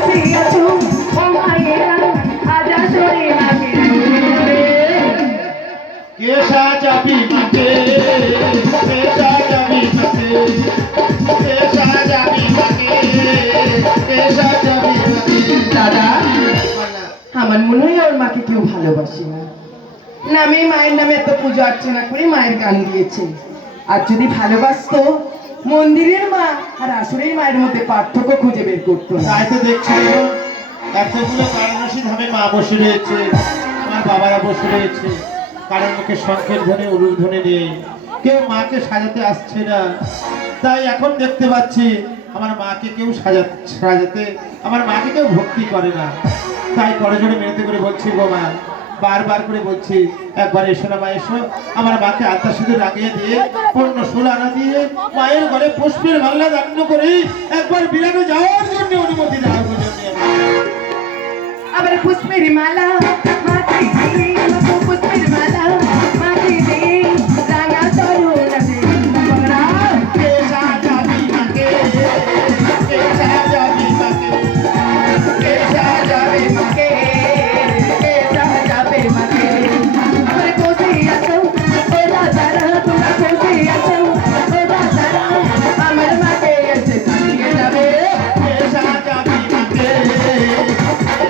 বসে আছো ও মায়েরা আজা সরে লাগে কে সাজাবি মাকে কে সাজাবি মাকে কে সাজাবি মাকে কে সাজাবি মাকে দাদা আমার মনে হয় ওর মাকে কেউ ভালোবাসে না নামে মায়ের নামে এত পুজো অর্চনা করে মায়ের গান দিয়েছে আর যদি ভালোবাসতো মন্দিরের মা আর আসরের মায়ের মধ্যে পার্থক্য খুঁজে বের করতো না তাই তো দেখছি এতগুলো কারণসী ধামে মা বসে রয়েছে আমার বাবারা বসে রয়েছে কারণ মুখে শঙ্খের ধ্বনি উলুর ধ্বনি নেই কেউ মাকে সাজাতে আসছে না তাই এখন দেখতে পাচ্ছি আমার মাকে কেউ সাজাতে আমার মাকে কেউ ভক্তি করে না তাই করজোড়ে মিনতি করে বলছি গো মা বারবার করে বলছি একবার এসো না মা এসো আমার মাকে আত্মা শুধু রাগিয়ে দিয়ে পূর্ণ ফুল আনা দিয়ে মায়ের ঘরে পুষ্পের মাল্লা দান করে একবার বিলানো যাওয়ার জন্য অনুমতি দেওয়ার জন্য আবার পুষ্পের মালা মাকে দিয়ে পুষ্পের মালা মাকে দিয়ে রাঙা তরুণ কে সাজাবি মাকে কে সাজাবি মাকে কে সাজাবে মাকে কে সাজাবে মাকে আবার বসে আছো ও দাদারা তোমরা বসে আছো ও দাদারা আমার মাকে এসে সাজিয়ে যাবে কে সাজাবি মাকে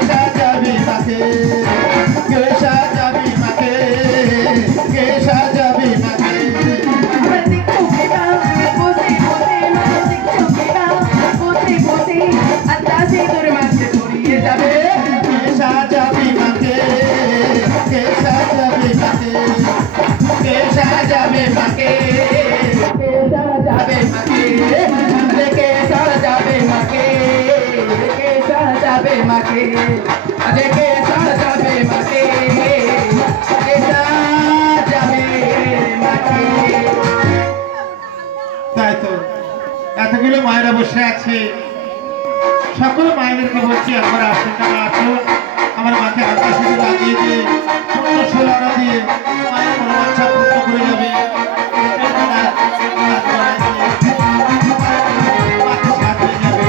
সাজাবি মাকে কে সাজাবি মাকে কে সাজাবি মাকে আবার দেখছো কেটা বসে বসে মাকে দেখছো কেটা বসে বসে আত্মা সে তোর মাঝে পড়িয়ে যাবে কে সাজাবি মাকে কে সাজাবি মাকে কে সাজাবি মাকে কে সাজাবে মাকে আরে কে সাজাবে মাকে কে সাজাবে মাকে আরে কে সাজাবে মাকে কে সাজাবে মাকে তাই তো এতগুলো মায়েরা বসে আছে সকল মায়েদেরকে বলছি একবার আসুন না আসুন আমার মাকে আত্মা শুধু লাগিয়ে দিয়ে পূর্ণ সোলারা দিয়ে মায়ের মনোবাঞ্ছা পূর্ণ করে যাবে মাকে সাজিয়ে যাবে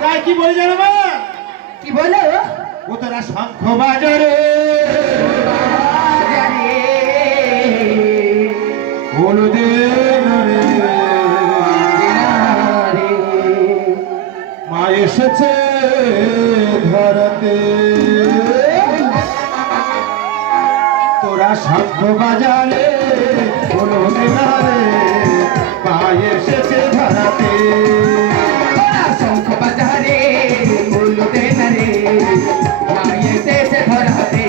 তাই কি বলে জানো মা কি বলো ও তোরা শঙ্খ বাজারে হলুদের রে মা এসেছে ধরাতে তোরা শঙ্খ বাজারে হলুদের রে মা এসেছে ধরাতে শঙ্খ বাজারে বলতে না রে মায়ে এসেছে ধরাতে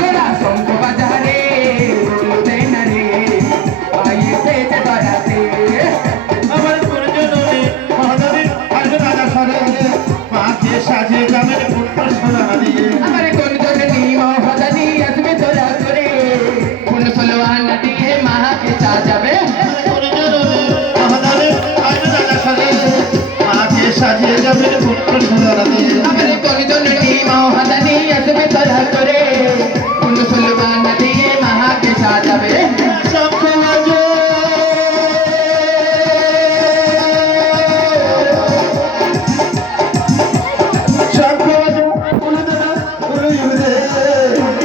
তোরা শঙ্খ বাজারে বলতে না রে মায়ে এসেছে ধরাতে আমার পরিজনরে মহাদেবী আসবে রাজা সরে মাকে সাজিয়ে যাবেন পূর্ণ সোনা দিয়ে আমার কোন জননী মহাদানি আসবে তোরা করে কোন সলওয়ান দিয়ে মাকে সাজাবে সাজিয়ে যাবেন পুত্র সোনারা দিয়ে আমার কোন জননী মহাদানি আসবে তোরা করে কোন সলওয়ান দিয়ে মাকে সাজাবে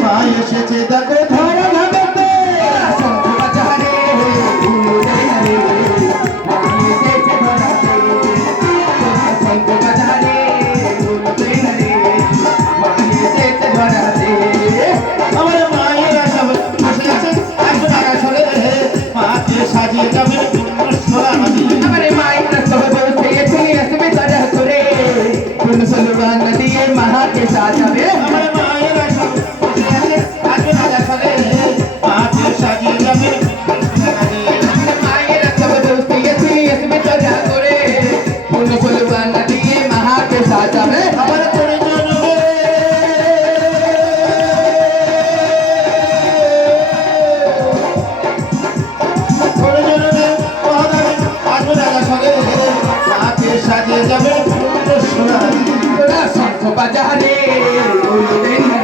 মা এসেছে দেখো ধরা ধাবাতে শঙ্খ বাজারে বলতে না রে মায়ে এসেছে ধরাতে শঙ্খ বাজারে বলতে না রে মায়ে এসেছে ধরাতে আমার মায়েরা সব বসে আছে একজন আকাশে মাকে সাজিয়ে যাবেন পূর্ণ সোনা দিয়ে আমার মায়েরা সব বলতে তুমি আসবে তারা করে কোন সলবান দিয়ে মাকে সাজাবে আমার মায়েরা সব বসে আছে একজন আকাশে মাকে সাজিয়ে যাবেন পূর্ণ সোনা দিয়ে মায়েরা সব বলতে তুমি আসবে তারা করে কোন সলবান দিয়ে মাকে সাজাবে আমার পরিজন সাজিয়ে যাবে পূর্ণ সোনা তোরা শঙ্খ বাজারে বলতে না